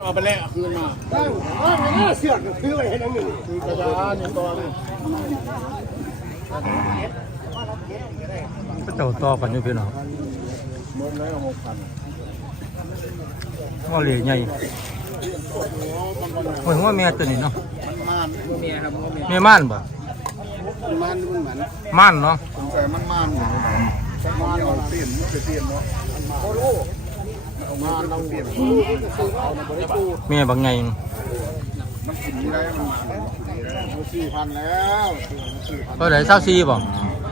เอาไปแลกคืนมาเสือกคือไว้ให้น้องหนึ่งคือกระยาเนี่ยตัวนี้ก็เจ้าต่อกันอยู่พี่น้องหมดแล้วหกพันว่าเหลือใหญ่โอ้ยว่าแม่ตัวนี้เนาะมันเมียครับเมียแม่ม่านบ่มันมันมันเหมือนม่านเนาะสงสัยมันมันอยู่มันเอาเปลี่ยนมันจะเปลี่ยนเนาะโอ้โหเอามาเราเปลี่ แม่บางไงมันกินไม่ได้มันมันสี่พันแล้วสี่พันก็ได้เศร้าซีบ่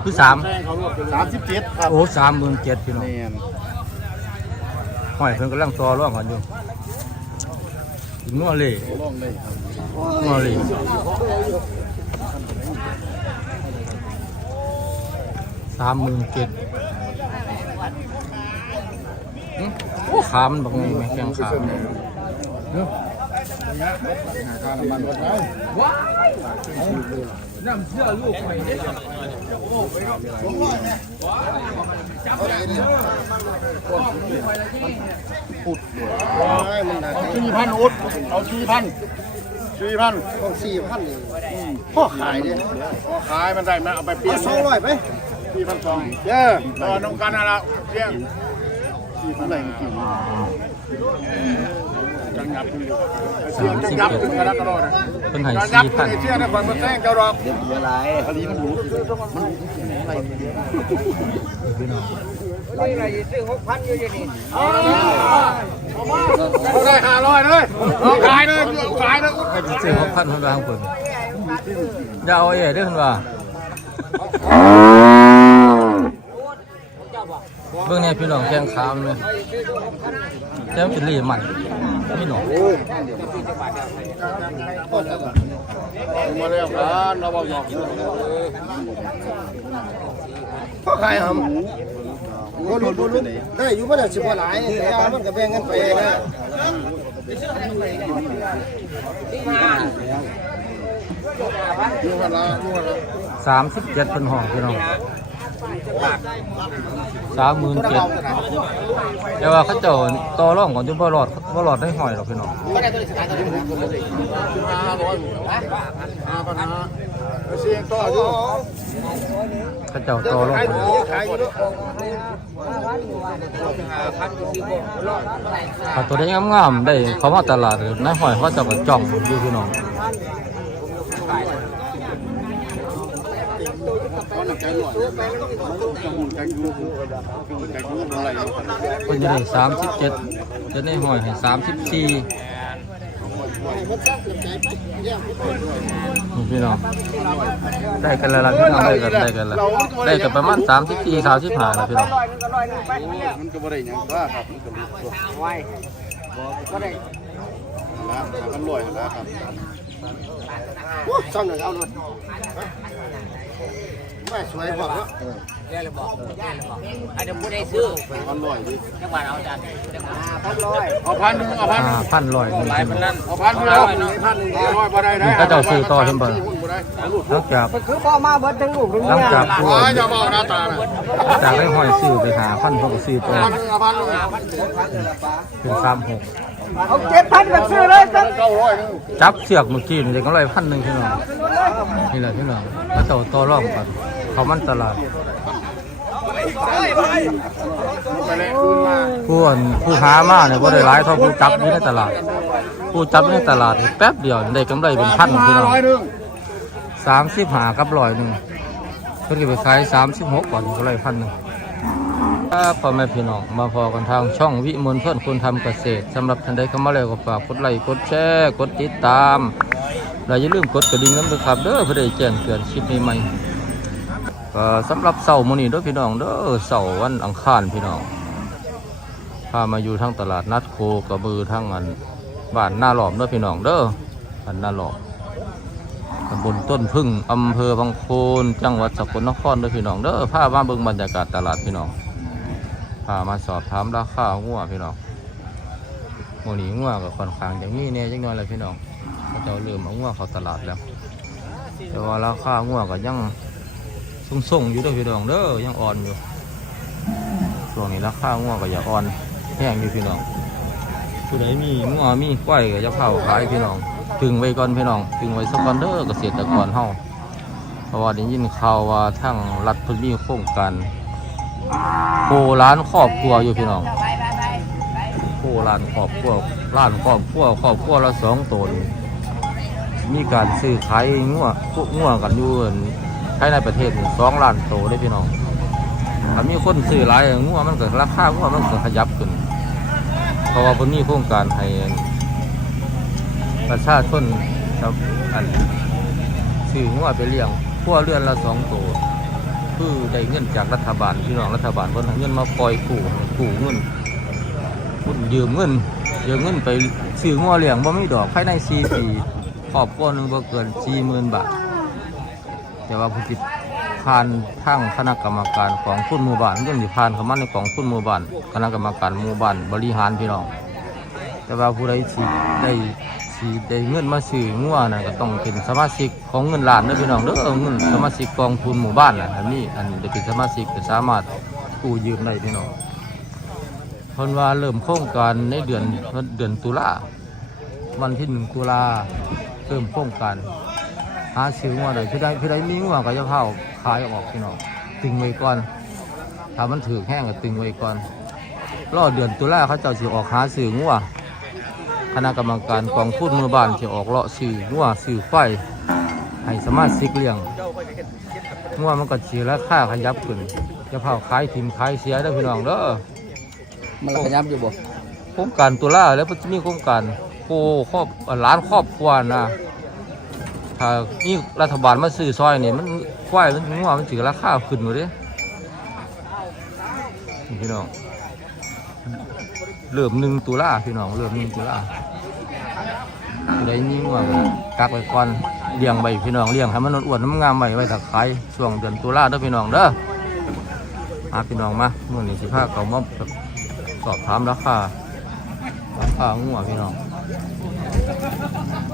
คือสามแจ้งเขาลดสามสิบเจ็ดครับโอ้สามหมื่นเจ็ดพี่น้องเนียนห้อยเพิ่นกำลังต่อร่องกันอยู่งัวเลยลงเลยครับงัวเลยสามหมื่นเจ็ด โอ้ขามันบางไงแม่แข้งขามันค่าน้ำมันรถได้มันหนักเอาสี่พันอุดเอาสี่พันสี่พันต้องสี่พันพ่อขายเนี่ยพอขายมันได้ไหมเอาไปเปลี่ยนสองร้อยไปสี่พันสองเด้อต่อน้องกันอะไรเที่ยงสี่พันอะไร จริงจังยับอยู่เสียจังยับถึงกระดักกระโดดเพิ่นให้จังยับสี่พันเสียงในคนมันแซงเจ้าดอกอะไรอันนี้มันรู้เขาได้ห้าร้อยเลยเอาขายเลยเอาขายเลยให้ไปซื้อหกพันเพิ่นว่าข้างบนอย่าเอาเอ๋เด้อเพิ่นว่า เบิ่งแน่พี่น้องแข้งขามันเลยแจ้มเป็นเหลี่ยมมันพี่น้องมาแล้วกันเราบอกหยอกพ่อขายหำโอ้ลุลุลุได้อยู่บ่ได้สิบ่หลายแต่ยามันก็แบ่งกันไปนะยูฮันละยูฮันละสามสิบเจ็ดพันห้องพี่น้อง สามหมื่นเจ็ดแต่ว่าเขาเจ้าต่อร่องก่อนจนบ่รอดบ่รอดได้หอยหรอกพี่น้องห้าร้อยห้าพันห้าเสียงต่ออยู่เขาเจ้าต่อร่องก่อนขายอยู่เอาตัวได้งามๆได้เขามาตลาดนายหอยเขาเจ้าก็จ้องอยู่พี่น้อง เขาหนักใจหน่อยจังใจยูใจยูอะได้สามสิบเจ็ดจะได้หอยให้สามสิบสี่พี่น้องได้กันแล้วล่ะพี่น้องได้กันได้กันแล้วได้กันประมาณสามสิบสี่สามสิบห้าแล้วพี่น้องมันก็บริยังว่าครับมันก็รู้ตัวได้ละมันลอยแล้วครับโอ้ซ่อมหนึ่งเอารถ ไม่สวยพอเนาะได้เลยบอกได้เลยบอกอันเดี๋ยวพูดให้ซื้อมันลอยดิจังหวัดเอาจันจังหวัดพันร้อยเอาพันหนึ่งเอาพันหนึ่ห้างพันร้อยหนึ่งหลายพันนั่นเอาพันหนึ่งเอาพันหนึ่งเอาร้อยบ่ได้ได้นี่เขาเจ้าซื้อต่อเห็นบ่สี่หุ้นบ่ได้หลังจากคือพ่อมาเบิดทั้งลูกหลังจากผู้อ๋ออย่าบอกหน้าตาน่ะจากได้หอยซื้อไปหาพันพวกซื้อต่อพันหนึ่งเอาพันหนึ่งเป็นสามหก เอาเจ็ดพันก็ซื้อเลยครับเก้าร้อยหนึ่งจับเสือกเมื่อกี้นี่เด็กก็ร้อยพันหนึ่งพี่น้องนี่แหละพี่น้องเขาเจ้าต่อรองกันเขามันตลาดผู้อันผู้หามาเนี่ยบ่ได้หลายเท่าผู้จับอยู่ในตลาด ผู้จับอยู่ในตลาดแป๊บเดียวได้กำไรเป็นพันพี่น้องร้อยหนึ่งสามสิบหากับร้อยหนึ่งเพิ่นก็ไปขายสามสิบหกก่อนก็เลยพันหนึ่ง ครับพ่อแม่พี่น้องมาพอกันทางช่องวิมลเพื่อนคนทำเกษตรสำหรับท่านใดเข้ามาแล้วก็ฝากกดไลค์กดแชร์กดติดตามและอย่าลืมกดกระดิ่งน้ำด้วยครับเด้อเพื่อได้แจ้งเตือนคลิปใหม่ๆก็สำหรับเสาร์มื้อนี้เด้อพี่น้องเด้อเสาร์วันอังคารพี่น้องพามาอยู่ทางตลาดนัดโคกระบือทางอันบ้านหน้าหลอมเด้อพี่น้องเด้อบ้านหน้าหลอมตำบลต้นพึ่งอำเภอบางโคนจังหวัดสกลนครเด้วยพี่น้องเด้อพามาเบิ่งบรรยากาศตลาดพี่น้อง พามาสอบถามราคางัวพี่น้องโมนี้งัวก็ค่อนข้างจะมีแน่ยจังน้อยเลยพี่น้องเขาจ้าเริ่มเอางัวเขาตลาดแล้ว แต่ว่าราคางัวก็ยังส่งๆอยู่เด้อพี่น้องเด้อยังอ่อนอยู่ช่วงนี้ราคางัวก็อย่าอ่อนแห้งอยู่พี่น้องผู้ใดมีงัวมีกล้วยก็จะเผาขายพี่น้องถึงไว้ก่อนพี่น้องถึงไว้สักก่อนเด้อเกษตรกรเฮาเพราะว่าได้ยินข่าวว่าทั้งรัฐเพิ่นมีโครงการ โคร้านครอบครัวอยู่พี่น้องโคร้านครอบครัวร้านครอบครัวครอบครัวละสองตนมีการซื้อขายงัวพวกงัวกันอยู่อั่นภายในประเทศสองล้านโตได้พี่น้องถ้ามีคนซื้อหลายงัวมันเก็ราคางัวมันเก็ขยับขึ้น เพราะว่าเพิ่นมีโครงการให้ประชาชนครับอันซื้องัวไปเลี้ยงพัวเรือนละสองตัว คือได้เงินจากรัฐบาลพี่น้องรัฐบาลเพิ่นเงินมาปล่อยกู้กู้เงินคุณยืมเงินยืมเงินไปซื้องัวเลี้ยงบ่มีดอกภายใน4ปีครอบครัวหนึงบ่เกิน40,000บาท แต่ว่าผู้ที่ผ่านทางคณะกรรมการของทุนหมู่บ้านเงินที่ผ่านเข้ามาในของทุนหมู่บ้านคณะกรรมการหมู่บ้านบริหารพี่น้องแต่ว่าผู้ใดที่ได้ ที่ได้เงินมาซื้องัวนะก็ต้องเป็นสมาชิกของเงินล้านเด้อพี่น้องเด้อเอาเงินสมาชิกกองทุนหมู่บ้านน่ะอันนี้อันจะเป็นสมาชิกก็สามารถกู้ยืมได้พี่น้องเพนว่าเริ่มโครงการในเดือนเดือนตุลาวันที่หนึ่งตุลาเริ่มโครงการหาซื้องัวเลยพี่ใดพี่ใดมีงัวก็จะเผาขายออกพี่น้องตึงไว้ก่อนถ้ามันถือแห้งก็ตึงไว้ก่อนรอเดือนตุลาเขาเจ้าสิออกหาซื้องัว คณะกรรมการกองทุนหมือบ้านจะออกเลาะซื้องัวซื้อไฟให้สามารถซิกเลี้ยงงัวมันก็สีราคาขยับขึ้น จะเผาขายทิมขายเสียได้อพี่น้องเด้อมันขยับอยู่บ่โครงการตุลาแล้วมันจะมีโครงการโคครอบร้านครอบครัวนะถ้านี่รัฐบาลมาซื้อซอยนี่มันควายมันงัวมันถือราคาขึ้นหมดเลยนี่พี่น้อง เริ่มหนึ่งตุลาพี่น้องเริ่มหนึ่งตุลาผู้นี่งัวก็กักไว้ก่อนเลี้ยงไว้พี่น้องเลี้ยงให้มันอ้วนน้ำงามไว้ไว้ถ้าขายช่วงเดือนตุลาเด้อพี่น้องเด้อมาพี่น้องมาเมื่อนี้สิพาเขามาสอบถามราคาราคางัวพี่น้อง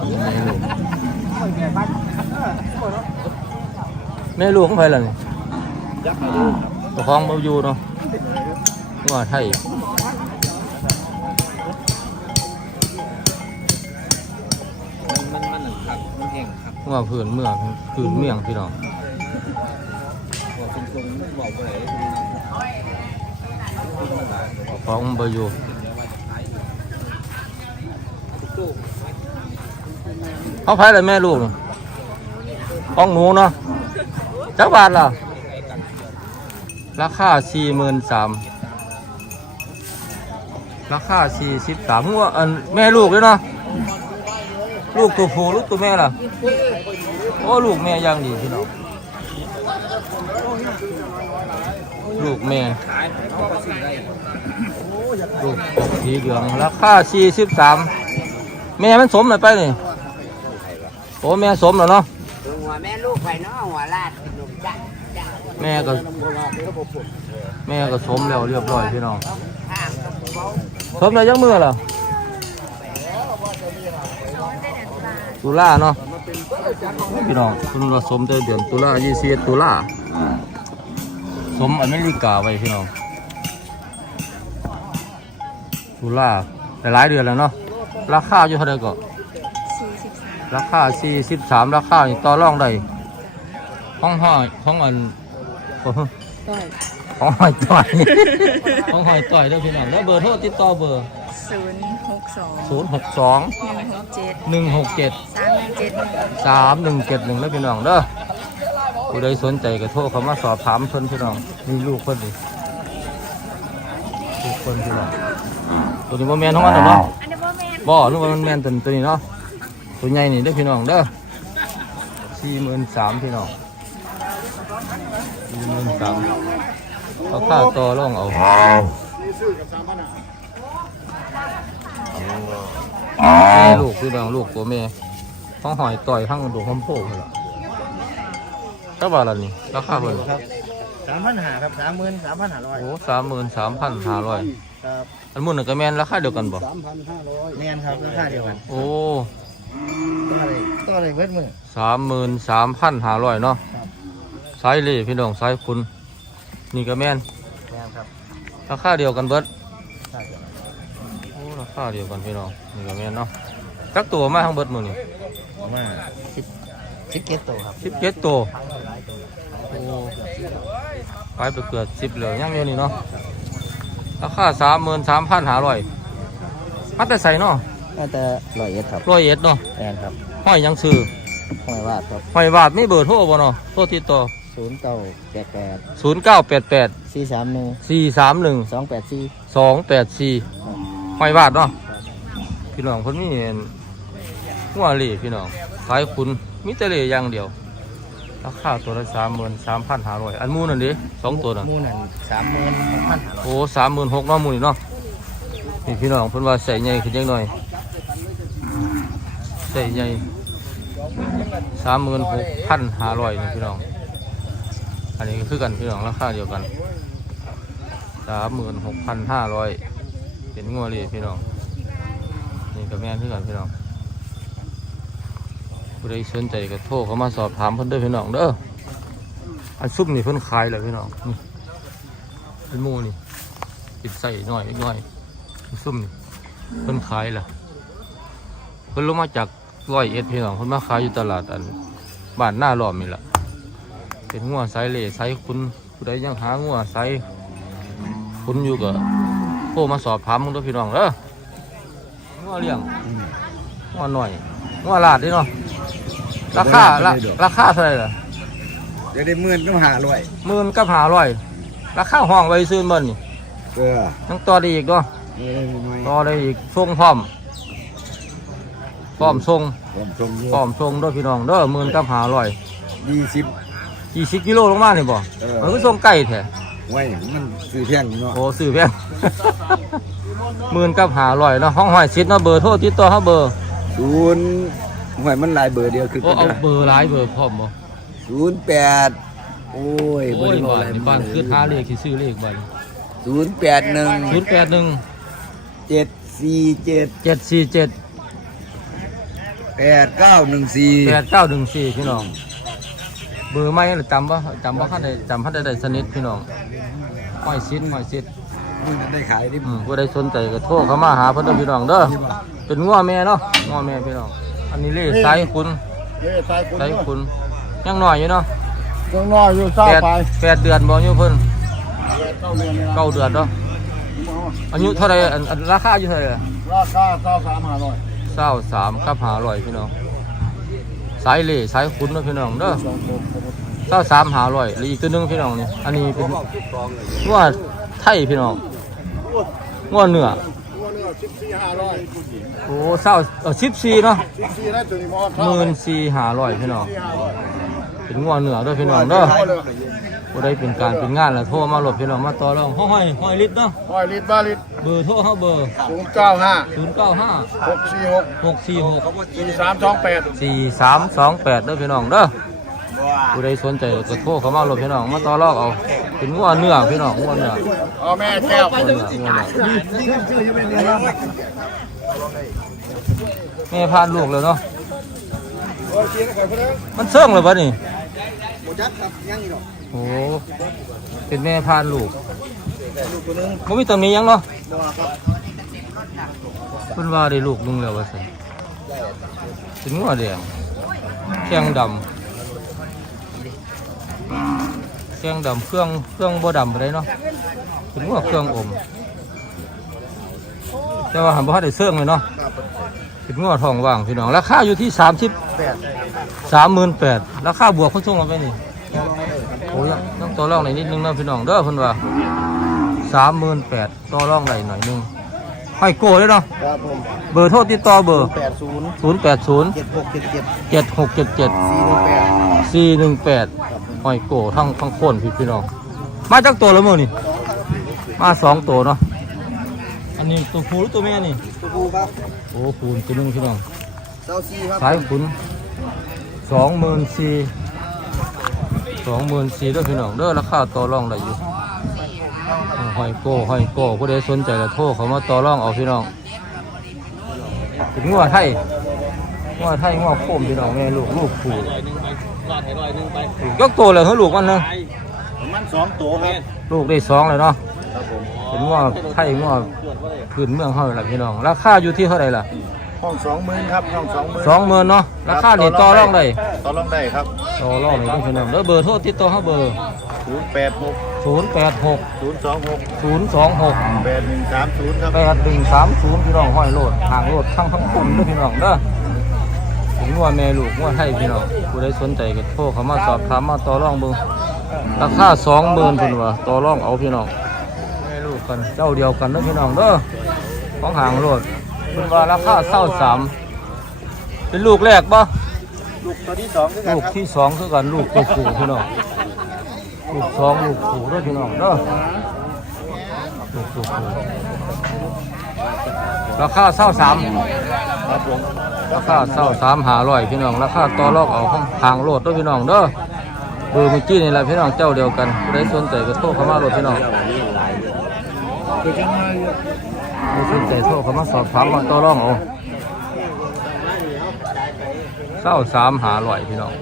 นี่แม่ลูกแม่ลูกของใครล่ะนี่ตัวของเมาอยู่เนาะงัวไทย ครับมันแห้งครับงัวพื้นเมื่อคืนเมียงพี่น้องบอกเป็นทรงบอกไปไหนตัวของมาอยู่เขาไผเลยแม่ลูกนี่องหนูเนาะจักบาทล่ะราคาสี่หมื่นสามราคาสี่สิบสามงัวอันแม่ลูกเลยเนาะ ลูกตัวผู้ลูกตัวแม่ล่ะ โอ้ลูกแม่ยังดีพี่น้องลูกแม่ลูกสีเหลืองราคาสี่สิบสามแม่มันสมหน่อยไปนี่โอ้แม่สมแล้วเนาะหัวแม่ลูกไปเนาะหัวลาดหนุ่มจ้ะแม่ก็แม่ก็สมแล้วเรียบร้อยพี่น้องข้างกับเขาสมแล้วยังมือเหรอ ตุลาเนาะพี่น้องคุณว่าสมแต่เดือนตุลายี่สิบตุลาสมอเมริกาไว้พี่น้องตุลาแต่หลายเดือนแล้วเนาะราคาอยู่เท่าไหร่ก็ราคาสี่สิบสามราคานี่ต่อรองได้ห้องห้อยห้องอัน ของหอยต่อยของหอยต่อยเด้อพี่น้องแล้วเบอร์โทรติดต่อเบอร์ ศูนย์หกสอง0 6หนึ่งหกเจ็ด2 1 6 7 สามหนึ่งเจ็ดหนึ่ง 3 1 7 1แล้วพี่น้องเด้อผู้ใดสนใจก็โทรเข้ามาสอบถามเพิ่นพี่น้องมีลูกเพิ่นดิลูกเพิ่นพี่น้องตัวนี้บ่แม่นของมันดอกเนาะ อันนี้พ่อแม่บ่นึกว่ามันแม่นตัวตัวนี้เนาะ ตัวใหญ่นี่เด้อพี่น้องเด้อ43,000พี่น้อง43,000 เอาค่าต่อรองเอาแม่ลูกคือดังลูกตัวแม่ท้องหอยต่อยทั้งดูคอมโพกเลยล่ะก็บาทละนี่ราคาเพิ่นครับสามพันหาครับสามหมื่นสามพันห้าร้อยโอ้สามหมื่นสามพันห้าร้อยครับอันมุ่นนก็แม่นราคาเดียวกันบ่สามพันห้าร้อยแมนครับราคาเดียวกัน โอ้ตัวอะไรตัวอะไรเวทมือสามหมื่นสามพันห้าร้อยเนาะครับสายเล่พี่น้องสายคุณ นี่ก็แม่นแมนครับราคาเดียวกันเบิดใช่ครับโอ้ราคาเดียวกันพี่น้องนี่ก็แม่นเนาะจักตัวมาทั้งเบิดมื้อนี่มาสิบสิบเจ็ดตัวครับ17ตัวโอ้ขายไปเกือบ10แล้วยังอยู่นี่เนาะราคา33,500มาแต่ใส่เนาะน่าจะร้อยเอ็ดครับร้อยเอ็ดเนาะแอนครับห้อยยังซื้อห้อยว่าครับห้อยบาทมีเบอร์โทรบ่เนาะโทรติดต่อ ศูนย์เก้าแปดแปด0988สี่สามหนึ่ง431สองแปดสี่สองแปดสี่ห้อยบาทเนาะพี่น้องคนนี้หัวเหล่พี่น้องขายคุณมิแต่เหล่อย่างเดียวราคาตัวละสามหมื่นสามพันห้าร้อยอันหมูนั่นดิสองตัวน่ะมูนั่นสามหมื่นหกพันห้าร้อยโอ้สามหมื่นหกเนาะหมูนี่เนาะนี่พี่น้องเพิ่นว่าใส่ใหญ่ขึ้นยังหน่อยใส่ใหญ่สามหมื่นหกพันห้าร้อยนี่พี่น้อง อันนี้คือกันพี่น้องราคาเดียวกันสามหมื่นหกพันห้าร้อยเป็นงัวเลยพี่น้อง นี่ก็แม่นคือกันพี่น้องผู้ใดสนใจก็โทรเข้ามาสอบถามเพิ่นเด้อพี่น้องเด้ออันซุปนี่เพิ่นขายแล้วพี่น้องนี่เป็นมูนี่ปิดใส่หน่อยหน่อยอันซุปนี่เพิ่นขายแล้วเพิ่นลงมาจากร้อยเอ็ดพี่น้องเพิ่นมาขายอยู่ตลาดอันบ้านหน้าล้อมนี่แหละ เป็นงัวไซเล่ไซคุณผู้ใดยังหางัวไซคุณอยู่ก็โทรมาสอบถามมึงด้วยพี่น้องเด้องัวเลี้ยงงัวหน่อยงัวลาดเดิเนาะราคาละราคาเท่าไหร่ล่ะเดี๋ยวได้หมื่นก็หาร้อยหมื่นกับหาร้อยราคาห้องไว้ซื้อมันนี่เออยังต่อได้อีกเนาะนี่ได้หน่อยต่อได้อีกส่งพร้อมพร้อมส่งผมส่งพร้อมส่งเด้วยพี่น้องเด้อหมื่นกับหาร้อยยี่สิบ กี่สิบกิโลลงมานี่บ่เออ มันก็ส่งไก่แท้ไว้มันซื้อแพงเนาะโอ้ซื้อแพง หมื่นกับหาร้อยเนาะห้องหอยซิดเนาะเบอร์โทรติดต่อเขาเบอร์ศูนย์หวยมันหลายเบอร์เดียวคือโอ้เอาเบอร์หลายเบอร์พร้อมบ่ศูนย์แปดโอ้ยโอ้ยบ้านนี่บ้านคือหาเลขที่ซื้อเลขบ้านศูนย์แปดหนึ่งศูนย์แปดหนึ่งเจ็ดสี่เจ็ดเจ็ดสี่เจ็ดแปดเก้าหนึ่งสี่แปดเก้าหนึ่งสี่พี่น้อง เบอร์ไม่หรือจำว่าจำว่าขั้นใดจำขั้นใดใดสนิทพี่น้องห้อยซิดห้อยซิดมึงนั้นได้ขายดิอืมผู้ใดสนใจก็โทรเข้ามาหาเพิ่นเด้อพี่น้องเด้อเป็นง้อแม่เนาะง้อแม่พี่น้องอันนี้เล่สายคุณเฮ้ยตายคนสายคุณยังน้อยอยู่เนาะยังน้อยอยู่เศร้าแปดไปแปดเดือนบ่อยู่เพิ่นเก้าเดือนเนี่ยเก้าเดือนเนาะอายุเท่าไรอันอันราคาอยู่เท่าไหร่ราคาเก้าสามห้าร้อยเศร้าสามครับหาร้อยพี่น้อง สายเล่สายคุณนะพี่น้องเด้อเศร้าสามหาร้อยแล้วอีกตัวหนึงพี่น้องนี่อันนี้เป็นง้อไทยพี่น้องง้อเนื้อตัวเนื้อสิบสี่ห้าร้อยโอ้เศร้าเออสิบสี่เนาะสิบสี่ได้ตัวนี้พอหมื่นสี่หาร้อยพี่น้องเป็นง้อเนื้อด้วยพี่น้องเด้อ บ่ได้เป็นการเป็นงานแล้วโทรมาหลบพี่น้องมาต่อรองห้อยห้อยลิตรเนาะร้อยลิตรบ้าลิตรเบอร์โทรเฮาเบอร์ศูนย์เก้าห้า095หกสี่หก646สี่สามสองแปด4328เด้อพี่น้องเด้อผู้ใดสนใจก็โทรเข้ามาหลบพี่น้องมาต่อรองเอาเป็นง้อเนื้อพี่น้องง้อเนื้อเอาแม่แก้วง้อเนื้อง้อเนื้อแม่พานลูกแล้วเนาะมันเสื่องเลยปะนี่หมูจักครับยังอีกหรอ โอ้เป็นแม่พานลูกมันมีตำหนี้ยังเนาะเพิ่นว่าได้ลูกนึงแล้วว่าซั่นเป็นงัวแดงแข้งดำแข้งดำเครื่องเครื่องบ่ดำไปเลยเนาะเป็นงัวเครื่องอม แต่ว่าหันบ่ทันได้เสื่องเลยเนาะเป็นงัวทองว่างพี่น้องราคาอยู่ที่30แปด38,000ราคาบวกเขาส่งมาไปนี่ โอ้ยยังต้องต่อรองหน่อยนิดนึงนะพี่น้องเด้อเพิ่นว่าสามหมื่นแปดต่อรองหน่อยหน่อยนึงให้โก้เลยเนาะครับผมเบอร์โทรติดต่อเบอร์แปดศูนย์ศูนย์แปดศูนย์เจ็ดหกเจ็ดเจ็ดเจ็ดหกเจ็ดเจ็ดสี่หนึ่งแปดสี่หนึ่งแปดห้อยโก้ทั้งทั้งโคนพี่พี่น้องมาจากตัวแล้วมั้งนี่มาสองตัวเนาะอันนี้ตัวผู้หรือตัวแม่นี่ตัวผู้ครับโอ้คูณตัวหนึงพี่น้องเจ้าซีครับสายขุนสองหมื่นสี่ สองหมื่นสี่ด้วยพี่น้องเด้อราคาต่อรองได้อยู่หอยโก้หอยโก้ผู้ใดสนใจก็โทรเขามาต่อรองเอาพี่น้องเป็นงัวไทยงัวไทยงัวโคมพี่น้องแม่ลูกลูกผูยกตัวเลยเขาลูกมันนะมันสองตัวครับลูกได้สองเลยเนาะเป็นง้อไทยง้อพื้นเมืองเฮาล่ะพี่น้องราคาอยู่ที่เท่าไหร่ล่ะ ห้องสองหมื่นครับห้องสองหมื่นสองหมื่นเนาะราคานี่ต่อรองได้ต่อรองได้ครับต่อรองได้พี่น้องแล้วเบอร์โทรติดต่อเฮาเบอร์ศูนย์แปดหก086ศูนย์สองหก026แปดหนึ่งสามศูนย์ครับแปดหนึ่งสามศูนย์พี่น้องห้อยโลดทางโลดทั้งทั้งคนเด้วยพี่น้องเด้อถึงงัวแม่ลูกงัวไทยพี่น้องผู้ใดสนใจก็โทรเข้ามาสอบถามมาต่อรองเบิ่งราคาสองหมื่นพุ่นว่าต่อรองเอาพี่น้องแม่ลูกกันเจ้าเดียวกันเด้อพี่น้องเด้อของหางโลด เพิ่นว่าราคาเศร้าสามเป็นลูกแรกบ่ลูกตัวที่สองคือกันลูกครับที่สองคือกันลูกตัวผู้พี่น้องลูกสองลูกผู้เด้อพี่น้องเด้อลูกตัวผู้ราคาเศร้าสามครับผมราคาเศร้าสามหาร้อยพี่น้องราคาต่อรอกเอาของทางโลดด้วยพี่น้องเด้อเบอร์เมื่อกี้นี่แหละพี่น้องเจ้าเดียวกันผู้ใดสนใจก็โทรเข้ามาโลดพี่น้อง คือจังไง ผู้สนใจโทรเข้ามาสอบถามมาต่อรองเอาเศร้าสามหาร้อยพี่น้อง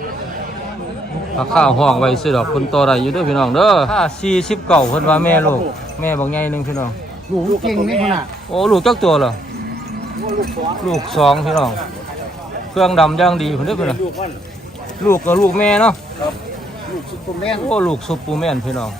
ราคาห้องไว้ซื้อดอกคนต่อได้อยู่เด้วยพี่น้องเด้อค่าสี่สิบเก่าเพิ่นว่าแม่ลูก แม่บอกไงหนึ่งพี่น้อง ลูกเก่งนี่ขนาดโอ้ลูกจักตัวเหรอลูกสองพี่น้อง เครื่องดำย่างดีเพิ่นเด้อพี่น้องลูกกับลูกแม่เนาะลูกซุปเปอร์แมนโอ้ลูกซุปเปอร์แมนพี่น้อง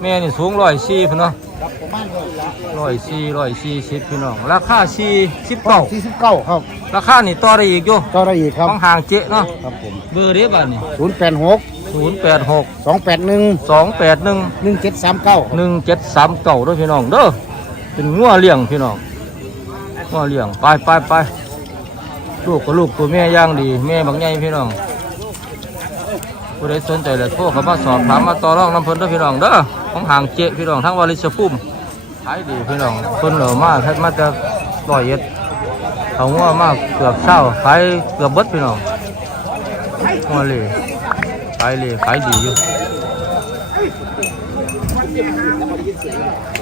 แม่นี่สูงร้อยสี่พี่น้องครับประมาณนี้ละร้อยสี่ร้อยสี่สิบพี่น้อง ราคาสี่สิบเก้าสี่สิบเก้าครับราคานี่ต่อได้อีกอยู่ต่อได้อีกครับของห่างเจ๊เนาะครับผมเบอร์เรียบ้านนี่ศูนย์แปดหกศูนย์แปดหกสองแปดหนึ่งสองแปดหนึ่งหนึ่งเจ็ดสามเก้าหนึ่งเจ็ดสามเก้าด้วยพี่น้องเด้อเป็นงัวเลี้ยงพี่น้องงัวเลี้ยงไปไปไปลูกกับลูกตัวแม่ย่างดี แม่บางใหญ่พี่น้องผู้ใดสนใจเลยโทรเข้ามาสอบถามมาต่อรองน้ำเพิ่นเด้อพี่น้องเด้อ ของห่างเจ๊พี่น้องทั้งวาริชภูมิขายดีพี่น้องคนเหลือมาแค่มาจะลอยเอ็ดเอาว่ามากเกือบเศร้าขายเกือบเบิดพี่น้องงัวเลยขายเลยขายดีอยู่